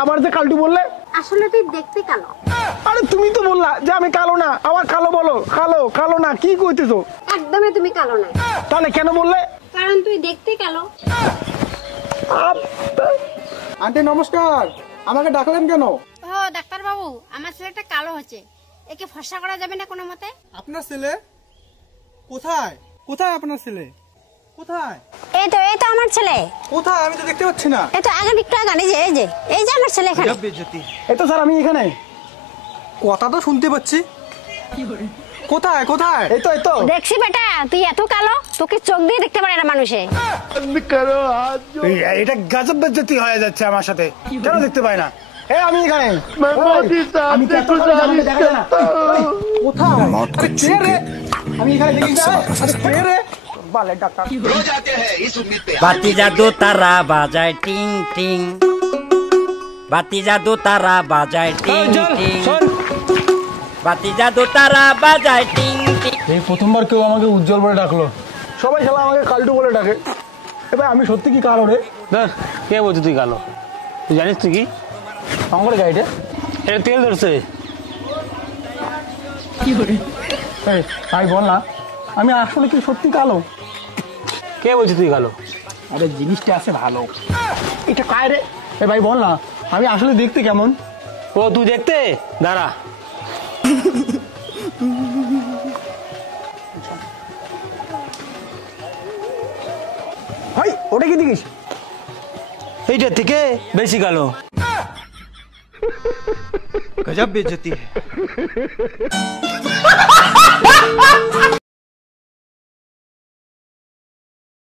আবার যে কালটু বললে? আসলে তুই দেখতে কালো। আরে তুমি তো বললা যে আমি কালো না, আবার কালো বলো। কালো কালো না কি কইতেছো? একদমই তুমি কালো না। তাহলে কেন বললে? কারণ তুই দেখতে কালো। আন্টি নমস্কার, আমাকে ডাকলেন কেন? ও ডাক্তার বাবু, আমার ছেলেটা কালো হচ্ছে, একে ফর্সা করা যাবে না কোনো মতে? আপনার ছেলে কোথায়? কোথায় আপনার ছেলে? কোথায়? এই তো আমার ছেলে। কোথায়? আমি তো দেখতে পাচ্ছি না। এই তো আগে একটু আগে, এই যে আমার ছেলে এখানে। এই তো স্যার আমি এখানে। কথা তো শুনতে পাচ্ছি। কোথায় কোথায়? এই তো দেখছি বেটা, তুই এত কালো, তোকে চোখ দিয়ে দেখতে পারে না মানুষে। এটা গজব বেজ্জতি হয়ে যাচ্ছে আমার সাথে। কেন দেখতে পাই না? আমি এখানে। আমি তো এত কালো যে আমাকে দেখা যায় না। কোথায়? আরে কে রে? আমি এখানে দেখি না। আরে কে রে? বালে ডাক্তার। বাতি জাদু তারা বাজায় টিং টিং, বাতি জাদু তারা বাজায় টিং টিং, বাতি জাদু তারা বাজায় টিং টিং। এই প্রথমবার কেউ আমাকে উজ্জ্বল বলে ডাকলো। সবাই শালা আমাকে কালটু বলে ডাকে। এবার আমি সত্যি কি কালো রে? ধর, কে বলছি তুই কালো? তুই জানিস তুই কি আমার গাড়িটা এটা তেল ধরছে? ভাই বল না, আমি আসলে কি সত্যি কালো? কে বলছি তুই কালো? আরে জিনিসটা আছে ভালো। এটা কায় রে? ভাই বল না, আমি আসলে দেখতে কেমন? ও তুই দেখতে দাঁড়া। ভাই ওটা কি দেখিস? এইটার থেকে বেশি কালো। গজব বেজতি।